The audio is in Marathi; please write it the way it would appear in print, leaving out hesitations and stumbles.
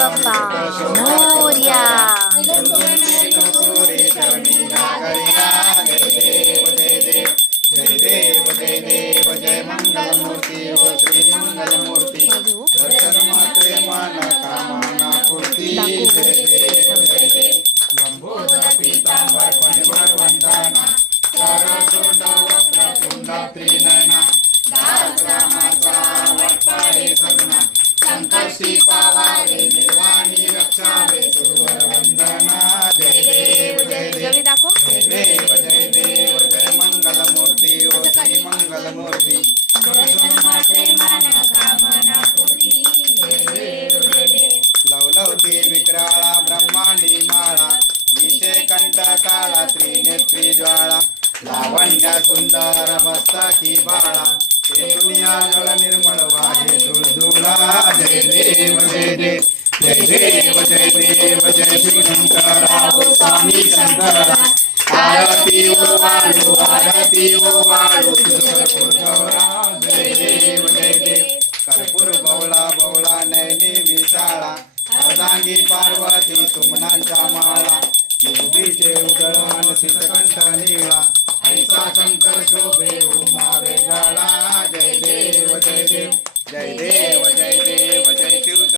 बाप्पा मोरया. जय देव जय देव जय मंगलमूर्ती व श्री मंगलमूर्ती दर्शन मात्रे मन कामना पूर्ती. जय देव जय देव लंबोदर पीतांबर फणीवर वंदना सरसोंड वक्र तुंड त्रिनयना दास रामाचा वटपाडे सगना संकष्टी पावारे निर्वाणी रक्षावे सुरवर वंदना. जय देव जय देव जय देव जय देव जय मंगलमूर्ती ओ श्री मंगलमूर्ती दर्शन मात्रे मन कामना पूर्ती. जय देव जय देव लवलवती विक्राळा ब्रह्मांडी माळा निशे कंठ काळा त्रिनेत्री ज्वाळा लावण्य सुंदर मस्तकी बाळा ते दुनिया जळ निर्मळ वाहे दुळदुळा. जय देव जय देव जय देव जय देव जय शिवशंकरा ओ स्वामी शंकरा. आरती ओ वाळू